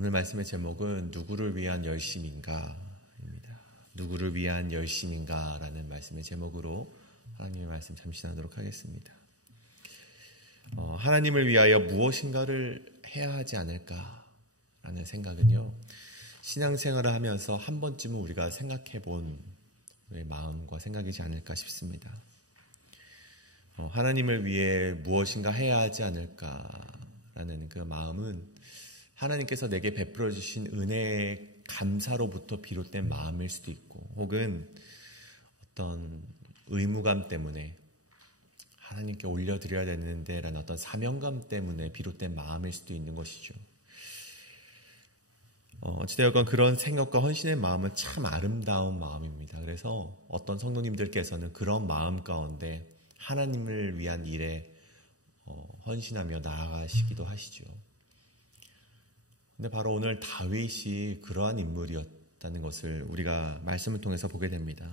오늘 말씀의 제목은 누구를 위한 열심인가 입니다. 누구를 위한 열심인가 라는 말씀의 제목으로 하나님의 말씀 잠시 나누도록 하겠습니다. 하나님을 위하여 무엇인가를 해야 하지 않을까 라는 생각은요, 신앙생활을 하면서 한 번쯤은 우리가 생각해 본 우리의 마음과 생각이지 않을까 싶습니다. 하나님을 위해 무엇인가 해야 하지 않을까라는 그 마음은 하나님께서 내게 베풀어 주신 은혜의 감사로부터 비롯된 마음일 수도 있고, 혹은 어떤 의무감 때문에 하나님께 올려드려야 되는데 라는 어떤 사명감 때문에 비롯된 마음일 수도 있는 것이죠. 어찌되었건 그런 생각과 헌신의 마음은 참 아름다운 마음입니다. 그래서 어떤 성도님들께서는 그런 마음 가운데 하나님을 위한 일에 헌신하며 나아가시기도 하시죠. 근데 바로 오늘 다윗이 그러한 인물이었다는 것을 우리가 말씀을 통해서 보게 됩니다.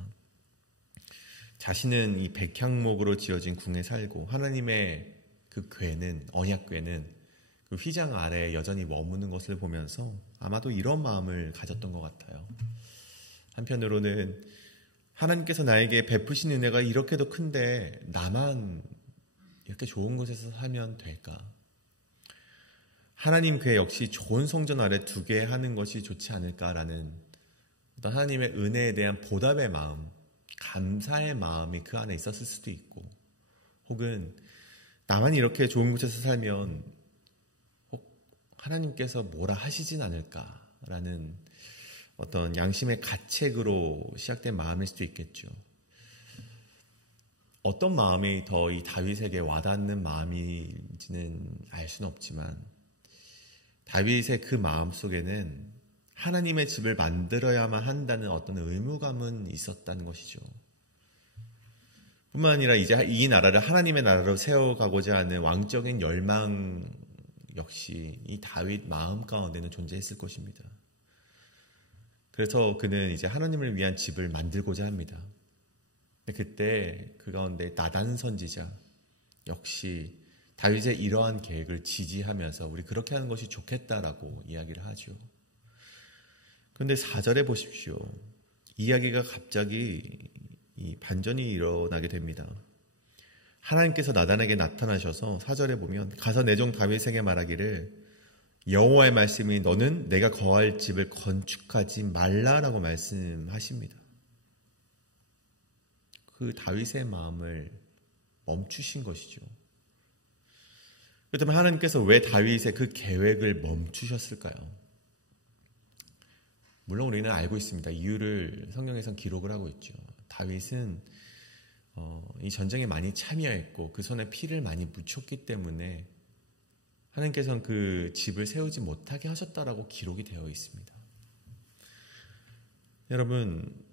자신은 이 백향목으로 지어진 궁에 살고 하나님의 그 궤는, 언약궤는 그 휘장 아래에 여전히 머무는 것을 보면서 아마도 이런 마음을 가졌던 것 같아요. 한편으로는 하나님께서 나에게 베푸신 은혜가 이렇게도 큰데 나만 이렇게 좋은 곳에서 살면 될까? 하나님 궤 역시 좋은 성전 아래 두게 하는 것이 좋지 않을까라는 어떤 하나님의 은혜에 대한 보답의 마음, 감사의 마음이 그 안에 있었을 수도 있고, 혹은 나만 이렇게 좋은 곳에서 살면 하나님께서 뭐라 하시진 않을까라는 어떤 양심의 가책으로 시작된 마음일 수도 있겠죠. 어떤 마음이 더 이 다윗에게 와닿는 마음인지는 알 수는 없지만, 다윗의 그 마음 속에는 하나님의 집을 만들어야만 한다는 어떤 의무감은 있었다는 것이죠. 뿐만 아니라 이제 이 나라를 하나님의 나라로 세워가고자 하는 왕적인 열망 역시 이 다윗 마음 가운데는 존재했을 것입니다. 그래서 그는 이제 하나님을 위한 집을 만들고자 합니다. 그때 그 가운데 나단 선지자 역시 다윗의 이러한 계획을 지지하면서 우리 그렇게 하는 것이 좋겠다라고 이야기를 하죠. 그런데 4절에 보십시오. 이야기가 갑자기 반전이 일어나게 됩니다. 하나님께서 나단에게 나타나셔서 4절에 보면 가서 내 종 다윗에게 말하기를 여호와의 말씀이 너는 내가 거할 집을 건축하지 말라라고 말씀하십니다. 그 다윗의 마음을 멈추신 것이죠. 그렇다면 하나님께서 왜 다윗의 그 계획을 멈추셨을까요? 물론 우리는 알고 있습니다. 이유를 성경에선 기록을 하고 있죠. 다윗은 이 전쟁에 많이 참여했고 그 손에 피를 많이 묻혔기 때문에 하나님께서는 그 집을 세우지 못하게 하셨다라고 기록이 되어 있습니다. 여러분,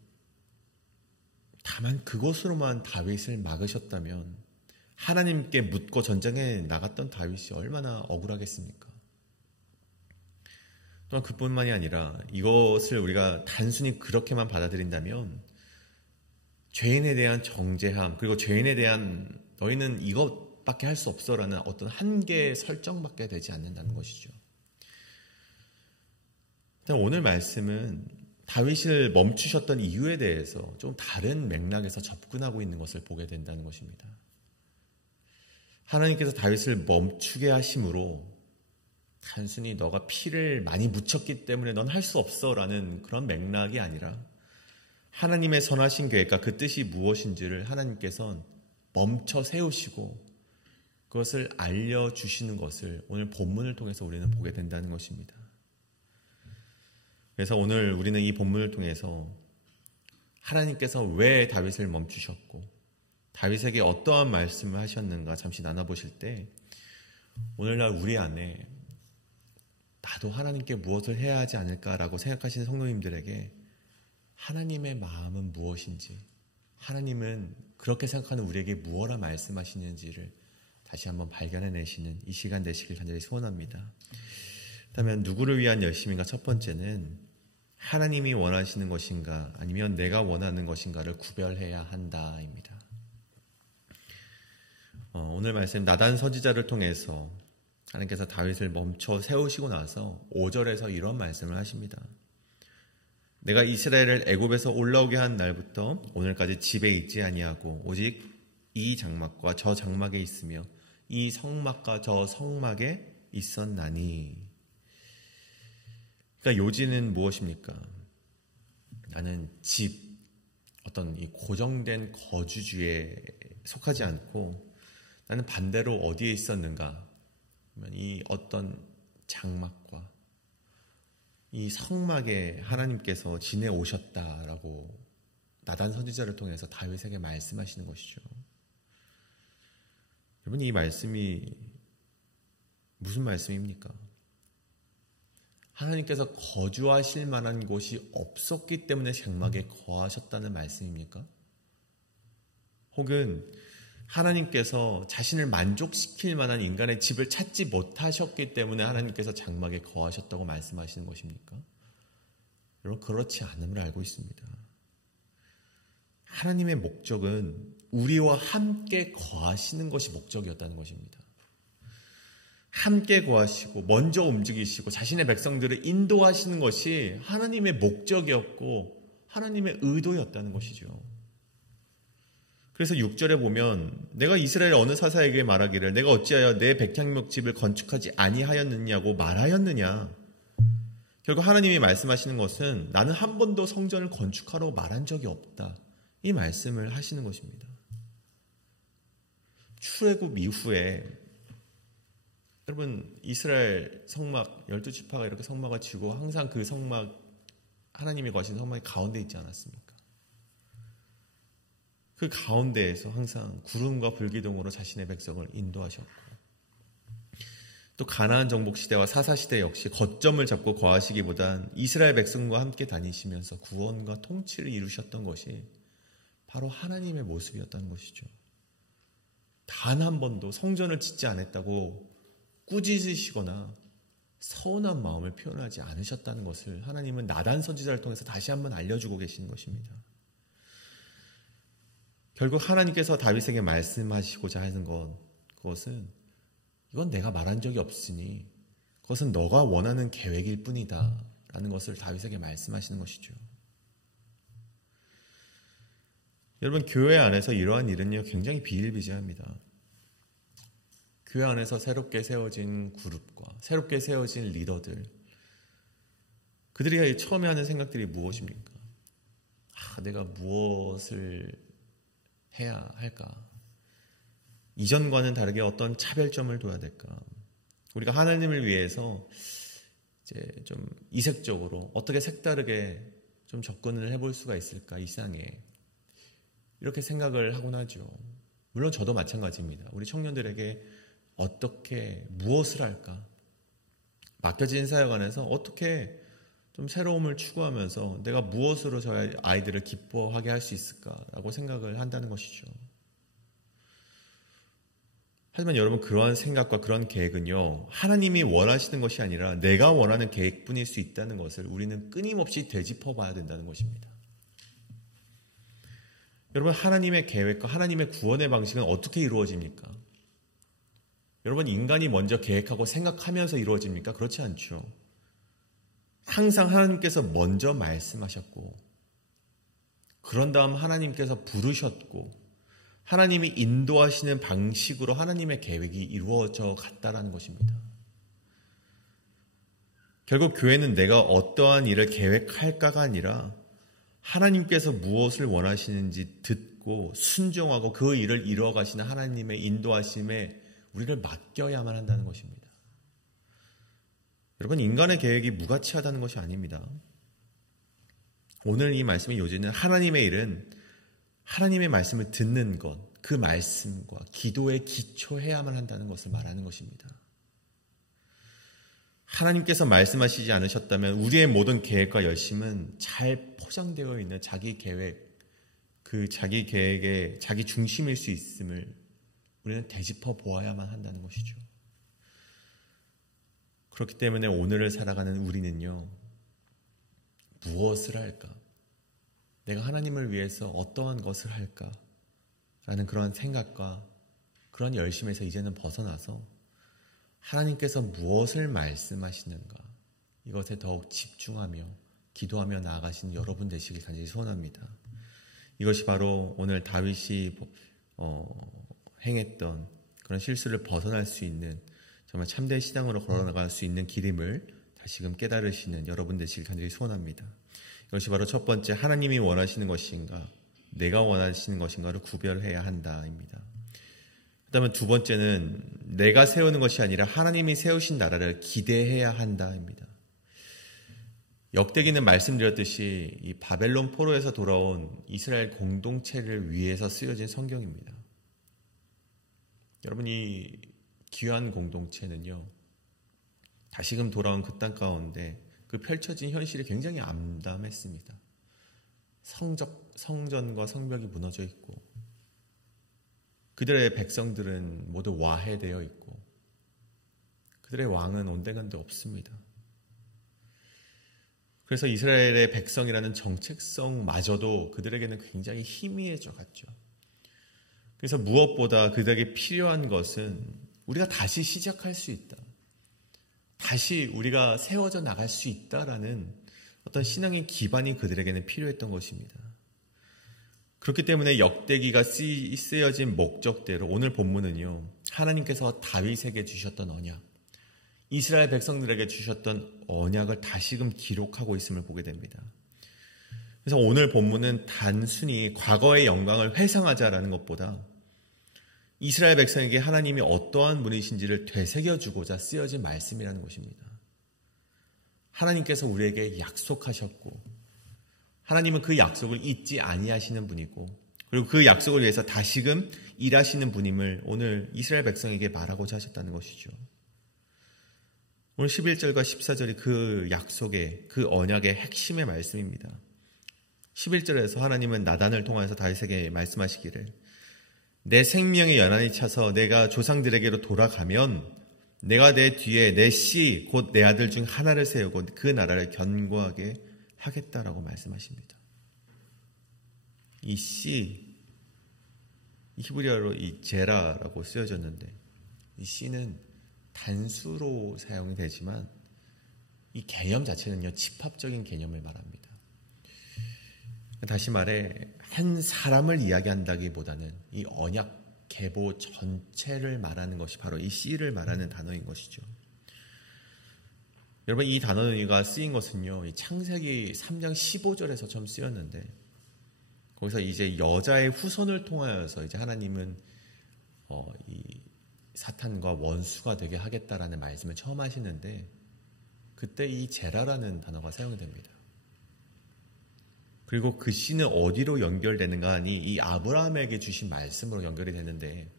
다만 그것으로만 다윗을 막으셨다면 하나님께 묻고 전쟁에 나갔던 다윗이 얼마나 억울하겠습니까? 또한 그뿐만이 아니라 이것을 우리가 단순히 그렇게만 받아들인다면 죄인에 대한 정죄함, 그리고 죄인에 대한 너희는 이것밖에 할 수 없어라는 어떤 한계의 설정밖에 되지 않는다는 것이죠. 오늘 말씀은 다윗을 멈추셨던 이유에 대해서 좀 다른 맥락에서 접근하고 있는 것을 보게 된다는 것입니다. 하나님께서 다윗을 멈추게 하심으로 단순히 너가 피를 많이 묻혔기 때문에 넌 할 수 없어 라는 그런 맥락이 아니라 하나님의 선하신 계획과 그 뜻이 무엇인지를 하나님께서는 멈춰 세우시고 그것을 알려주시는 것을 오늘 본문을 통해서 우리는 보게 된다는 것입니다. 그래서 오늘 우리는 이 본문을 통해서 하나님께서 왜 다윗을 멈추셨고 다윗에게 어떠한 말씀을 하셨는가 잠시 나눠보실 때, 오늘날 우리 안에 나도 하나님께 무엇을 해야 하지 않을까라고 생각하시는 성도님들에게 하나님의 마음은 무엇인지, 하나님은 그렇게 생각하는 우리에게 무엇라 말씀하시는지를 다시 한번 발견해내시는 이 시간 되시길 간절히 소원합니다. 그렇다면 누구를 위한 열심인가? 첫 번째는 하나님이 원하시는 것인가 아니면 내가 원하는 것인가를 구별해야 한다입니다. 오늘 말씀 나단 선지자를 통해서 하나님께서 다윗을 멈춰 세우시고 나서 5절에서 이런 말씀을 하십니다. 내가 이스라엘을 애굽에서 올라오게 한 날부터 오늘까지 집에 있지 아니하고 오직 이 장막과 저 장막에 있으며 이 성막과 저 성막에 있었나니. 그러니까 요지는 무엇입니까? 나는 집, 어떤 이 고정된 거주지에 속하지 않고 나는 반대로 어디에 있었는가? 이 어떤 장막과 이 성막에 하나님께서 지내오셨다라고 나단 선지자를 통해서 다윗에게 말씀하시는 것이죠. 여러분, 이 말씀이 무슨 말씀입니까? 하나님께서 거주하실 만한 곳이 없었기 때문에 장막에 거하셨다는 말씀입니까? 혹은 하나님께서 자신을 만족시킬 만한 인간의 집을 찾지 못하셨기 때문에 하나님께서 장막에 거하셨다고 말씀하시는 것입니까? 여러분, 그렇지 않음을 알고 있습니다. 하나님의 목적은 우리와 함께 거하시는 것이 목적이었다는 것입니다. 함께 거하시고 먼저 움직이시고 자신의 백성들을 인도하시는 것이 하나님의 목적이었고 하나님의 의도였다는 것이죠. 그래서 6절에 보면 내가 이스라엘 어느 사사에게 말하기를 내가 어찌하여 내 백향목집을 건축하지 아니하였느냐고 말하였느냐. 결국 하나님이 말씀하시는 것은 나는 한 번도 성전을 건축하라고 말한 적이 없다. 이 말씀을 하시는 것입니다. 출애굽 이후에 여러분, 이스라엘 성막 12지파가 이렇게 성막을 지고 항상 그 성막, 하나님이 거하신 성막이 가운데 있지 않았습니까? 그 가운데에서 항상 구름과 불기둥으로 자신의 백성을 인도하셨고, 또 가나안 정복 시대와 사사 시대 역시 거점을 잡고 거하시기보단 이스라엘 백성과 함께 다니시면서 구원과 통치를 이루셨던 것이 바로 하나님의 모습이었다는 것이죠. 단 한 번도 성전을 짓지 않았다고 꾸짖으시거나 서운한 마음을 표현하지 않으셨다는 것을 하나님은 나단 선지자를 통해서 다시 한번 알려주고 계시는 것입니다. 결국 하나님께서 다윗에게 말씀하시고자 하는 그것은 이건 내가 말한 적이 없으니 그것은 너가 원하는 계획일 뿐이다 라는 것을 다윗에게 말씀하시는 것이죠. 여러분, 교회 안에서 이러한 일은요 굉장히 비일비재합니다. 교회 안에서 새롭게 세워진 그룹과 새롭게 세워진 리더들, 그들이 처음에 하는 생각들이 무엇입니까? 내가 무엇을 해야 할까? 이전과는 다르게 어떤 차별점을 둬야 될까? 우리가 하나님을 위해서 이제 좀 이색적으로 어떻게 색다르게 좀 접근을 해볼 수가 있을까? 이 세상에 이렇게 생각을 하곤 하죠. 물론 저도 마찬가지입니다. 우리 청년들에게 어떻게 무엇을 할까? 맡겨진 사역 안에서 어떻게 좀 새로움을 추구하면서 내가 무엇으로 저희 아이들을 기뻐하게 할 수 있을까라고 생각을 한다는 것이죠. 하지만 여러분, 그러한 생각과 그런 계획은요 하나님이 원하시는 것이 아니라 내가 원하는 계획뿐일 수 있다는 것을 우리는 끊임없이 되짚어봐야 된다는 것입니다. 여러분, 하나님의 계획과 하나님의 구원의 방식은 어떻게 이루어집니까? 여러분, 인간이 먼저 계획하고 생각하면서 이루어집니까? 그렇지 않죠. 항상 하나님께서 먼저 말씀하셨고, 그런 다음 하나님께서 부르셨고, 하나님이 인도하시는 방식으로 하나님의 계획이 이루어져 갔다라는 것입니다. 결국 교회는 내가 어떠한 일을 계획할까가 아니라 하나님께서 무엇을 원하시는지 듣고 순종하고 그 일을 이루어가시는 하나님의 인도하심에 우리를 맡겨야만 한다는 것입니다. 여러분, 인간의 계획이 무가치하다는 것이 아닙니다. 오늘 이 말씀의 요지는 하나님의 일은 하나님의 말씀을 듣는 것, 그 말씀과 기도에 기초해야만 한다는 것을 말하는 것입니다. 하나님께서 말씀하시지 않으셨다면 우리의 모든 계획과 열심은 잘 포장되어 있는 자기 계획, 그 자기 계획의 자기 중심일 수 있음을 우리는 되짚어 보아야만 한다는 것이죠. 그렇기 때문에 오늘을 살아가는 우리는요, 무엇을 할까? 내가 하나님을 위해서 어떠한 것을 할까? 라는 그러한 생각과 그런 열심에서 이제는 벗어나서 하나님께서 무엇을 말씀하시는가 이것에 더욱 집중하며 기도하며 나아가시는 여러분 되시길 간절히 소원합니다. 이것이 바로 오늘 다윗이 행했던 그런 실수를 벗어날 수 있는 정말 참된 신앙으로 걸어나갈 수 있는 길임을 다시금 깨달으시는 여러분 되시길 간절히 소원합니다. 이것이 바로 첫 번째, 하나님이 원하시는 것인가 내가 원하시는 것인가를 구별해야 한다입니다. 그 다음에 두 번째는 내가 세우는 것이 아니라 하나님이 세우신 나라를 기대해야 한다입니다. 역대기는 말씀드렸듯이 이 바벨론 포로에서 돌아온 이스라엘 공동체를 위해서 쓰여진 성경입니다. 여러분, 이 귀한 공동체는요, 다시금 돌아온 그 땅 가운데 그 펼쳐진 현실이 굉장히 암담했습니다. 성전과 성벽이 무너져 있고 그들의 백성들은 모두 와해되어 있고 그들의 왕은 온데간데 없습니다. 그래서 이스라엘의 백성이라는 정체성마저도 그들에게는 굉장히 희미해져 갔죠. 그래서 무엇보다 그들에게 필요한 것은 우리가 다시 시작할 수 있다. 다시 우리가 세워져 나갈 수 있다라는 어떤 신앙의 기반이 그들에게는 필요했던 것입니다. 그렇기 때문에 역대기가 쓰여진 목적대로 오늘 본문은요, 하나님께서 다윗에게 주셨던 언약, 이스라엘 백성들에게 주셨던 언약을 다시금 기록하고 있음을 보게 됩니다. 그래서 오늘 본문은 단순히 과거의 영광을 회상하자라는 것보다 이스라엘 백성에게 하나님이 어떠한 분이신지를 되새겨주고자 쓰여진 말씀이라는 것입니다. 하나님께서 우리에게 약속하셨고 하나님은 그 약속을 잊지 아니하시는 분이고 그리고 그 약속을 위해서 다시금 일하시는 분임을 오늘 이스라엘 백성에게 말하고자 하셨다는 것이죠. 오늘 11절과 14절이 그 약속의 그 언약의 핵심의 말씀입니다. 11절에서 하나님은 나단을 통하여서 다윗에게 말씀하시기를 내 생명이 연한히 차서 내가 조상들에게로 돌아가면 내가 내 뒤에 내 씨 곧 내 아들 중 하나를 세우고 그 나라를 견고하게 하겠다라고 말씀하십니다. 이 씨, 히브리어로 이 제라라고 쓰여졌는데 이 씨는 단수로 사용이 되지만 이 개념 자체는요, 집합적인 개념을 말합니다. 다시 말해 한 사람을 이야기한다기보다는 이 언약 계보 전체를 말하는 것이 바로 이 씨를 말하는 단어인 것이죠. 여러분, 이 단어가 쓰인 것은요, 이 창세기 3장 15절에서 처음 쓰였는데 거기서 이제 여자의 후손을 통하여서 이제 하나님은 이 사탄과 원수가 되게 하겠다라는 말씀을 처음 하시는데 그때 이 제라라는 단어가 사용이 됩니다. 그리고 그 씨는 어디로 연결되는가 하니 이 아브라함에게 주신 말씀으로 연결이 되는데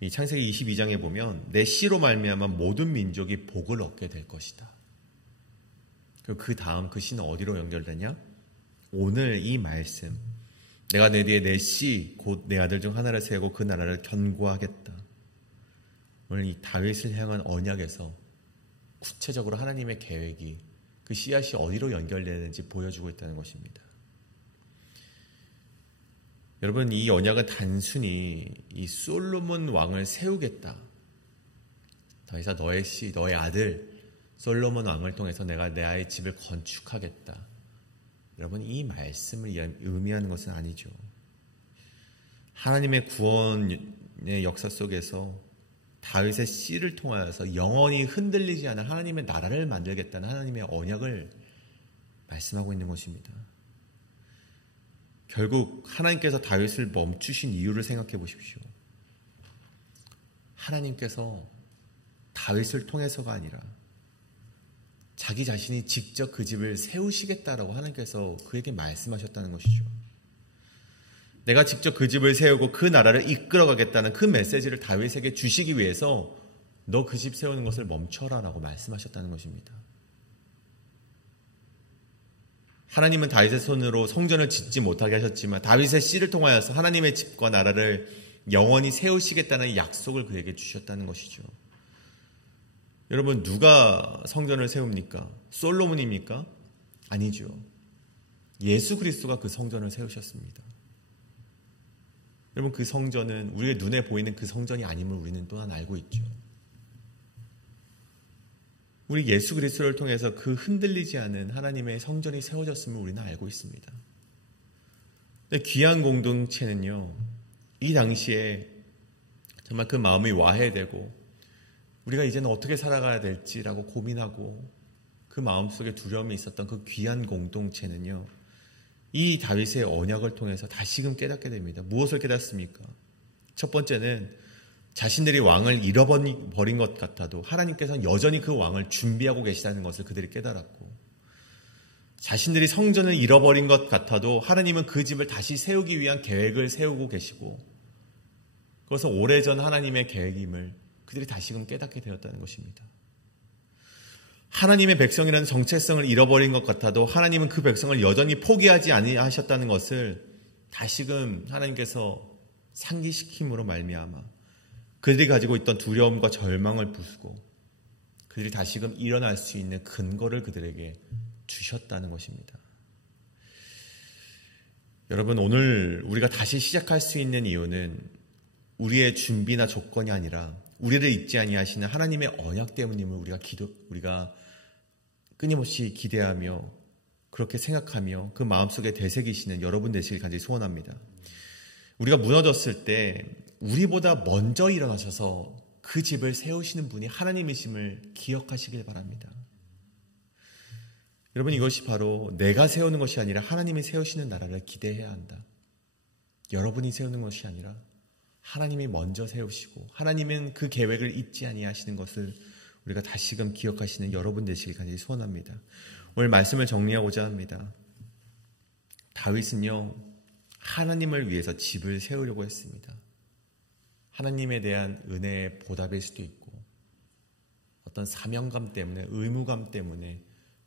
이 창세기 22장에 보면 내 씨로 말미암아 모든 민족이 복을 얻게 될 것이다. 그 다음 그 씨는 어디로 연결되냐? 오늘 이 말씀, 내가 내 뒤에 내 씨 곧 내 아들 중 하나를 세우고 그 나라를 견고하겠다. 오늘 이 다윗을 향한 언약에서 구체적으로 하나님의 계획이 그 씨앗이 어디로 연결되는지 보여주고 있다는 것입니다. 여러분, 이 언약은 단순히 이 솔로몬 왕을 세우겠다. 더 이상 너의 씨, 너의 아들 솔로몬 왕을 통해서 내가 내 아이의 집을 건축하겠다. 여러분, 이 말씀을 의미하는 것은 아니죠. 하나님의 구원의 역사 속에서 다윗의 씨를 통하여서 영원히 흔들리지 않은 하나님의 나라를 만들겠다는 하나님의 언약을 말씀하고 있는 것입니다. 결국 하나님께서 다윗을 멈추신 이유를 생각해 보십시오. 하나님께서 다윗을 통해서가 아니라 자기 자신이 직접 그 집을 세우시겠다라고 하나님께서 그에게 말씀하셨다는 것이죠. 내가 직접 그 집을 세우고 그 나라를 이끌어가겠다는 그 메시지를 다윗에게 주시기 위해서 너 그 집 세우는 것을 멈춰라라고 말씀하셨다는 것입니다. 하나님은 다윗의 손으로 성전을 짓지 못하게 하셨지만 다윗의 씨를 통하여서 하나님의 집과 나라를 영원히 세우시겠다는 약속을 그에게 주셨다는 것이죠. 여러분, 누가 성전을 세웁니까? 솔로몬입니까? 아니죠. 예수 그리스도가 그 성전을 세우셨습니다. 여러분, 그 성전은 우리의 눈에 보이는 그 성전이 아님을 우리는 또한 알고 있죠. 우리 예수 그리스도를 통해서 그 흔들리지 않은 하나님의 성전이 세워졌음을 우리는 알고 있습니다. 귀한 공동체는요, 이 당시에 정말 그 마음이 와해되고 우리가 이제는 어떻게 살아가야 될지라고 고민하고 그 마음속에 두려움이 있었던 그 귀한 공동체는요, 이 다윗의 언약을 통해서 다시금 깨닫게 됩니다. 무엇을 깨닫습니까? 첫 번째는 자신들이 왕을 잃어버린 것 같아도 하나님께서는 여전히 그 왕을 준비하고 계시다는 것을 그들이 깨달았고, 자신들이 성전을 잃어버린 것 같아도 하나님은 그 집을 다시 세우기 위한 계획을 세우고 계시고, 그것은 오래전 하나님의 계획임을 그들이 다시금 깨닫게 되었다는 것입니다. 하나님의 백성이라는 정체성을 잃어버린 것 같아도 하나님은 그 백성을 여전히 포기하지 아니하셨다는 것을 다시금 하나님께서 상기시킴으로 말미암아 그들이 가지고 있던 두려움과 절망을 부수고 그들이 다시금 일어날 수 있는 근거를 그들에게 주셨다는 것입니다. 여러분, 오늘 우리가 다시 시작할 수 있는 이유는 우리의 준비나 조건이 아니라 우리를 잊지 아니하시는 하나님의 언약 때문임을 우리가 끊임없이 기대하며 그렇게 생각하며 그 마음속에 되새기시는 여러분 되시길 간절히 소원합니다. 우리가 무너졌을 때 우리보다 먼저 일어나셔서 그 집을 세우시는 분이 하나님이심을 기억하시길 바랍니다. 여러분, 이것이 바로 내가 세우는 것이 아니라 하나님이 세우시는 나라를 기대해야 한다. 여러분이 세우는 것이 아니라 하나님이 먼저 세우시고 하나님은 그 계획을 잊지 아니하시는 것을 우리가 다시금 기억하시는 여러분 되시길 간절히 소원합니다. 오늘 말씀을 정리하고자 합니다. 다윗은요, 하나님을 위해서 집을 세우려고 했습니다. 하나님에 대한 은혜의 보답일 수도 있고 어떤 사명감 때문에, 의무감 때문에,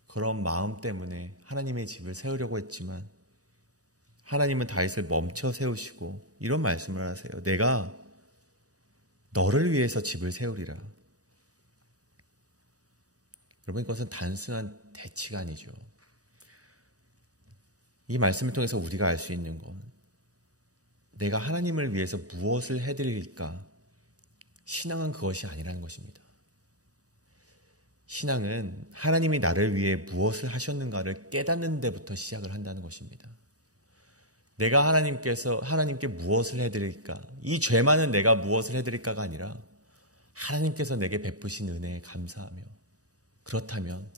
그런 마음 때문에 하나님의 집을 세우려고 했지만 하나님은 다윗을 멈춰 세우시고 이런 말씀을 하세요. 내가 너를 위해서 집을 세우리라. 여러분, 이것은 단순한 대치가 아니죠. 이 말씀을 통해서 우리가 알 수 있는 건 내가 하나님을 위해서 무엇을 해드릴까? 신앙은 그것이 아니라는 것입니다. 신앙은 하나님이 나를 위해 무엇을 하셨는가를 깨닫는 데부터 시작을 한다는 것입니다. 내가 하나님께 무엇을 해드릴까? 이 죄 많은 내가 무엇을 해드릴까가 아니라 하나님께서 내게 베푸신 은혜에 감사하며, 그렇다면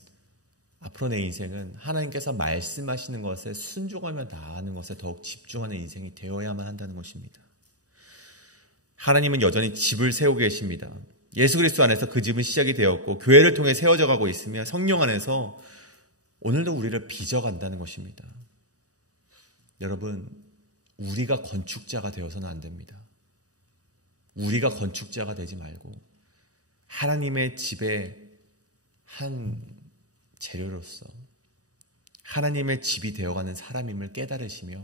앞으로 내 인생은 하나님께서 말씀하시는 것에 순종하며 나아가는 것에 더욱 집중하는 인생이 되어야만 한다는 것입니다. 하나님은 여전히 집을 세우고 계십니다. 예수 그리스도 안에서 그 집은 시작이 되었고 교회를 통해 세워져 가고 있으며 성령 안에서 오늘도 우리를 빚어간다는 것입니다. 여러분, 우리가 건축자가 되어서는 안 됩니다. 우리가 건축자가 되지 말고 하나님의 집의 한 재료로서 하나님의 집이 되어가는 사람임을 깨달으시며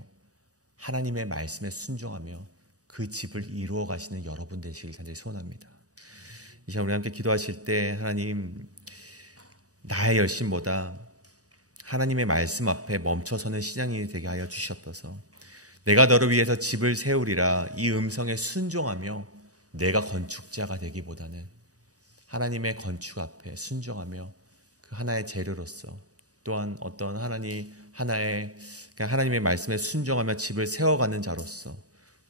하나님의 말씀에 순종하며 그 집을 이루어 가시는 여러분 되시길 간절히 소원합니다. 이 시간 우리 함께 기도하실 때 하나님, 나의 열심보다 하나님의 말씀 앞에 멈춰서는 신앙인이 되게 하여 주시옵소서. 내가 너를 위해서 집을 세우리라 이 음성에 순종하며 내가 건축자가 되기보다는 하나님의 건축 앞에 순종하며 그 하나의 재료로서 또한 어떤 하나님의 말씀에 순종하며 집을 세워가는 자로서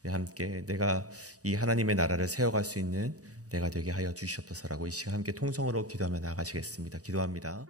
우리 함께 내가 이 하나님의 나라를 세워갈 수 있는 내가 되게 하여 주시옵소서라고 이 시간 함께 통성으로 기도하며 나아가시겠습니다. 기도합니다.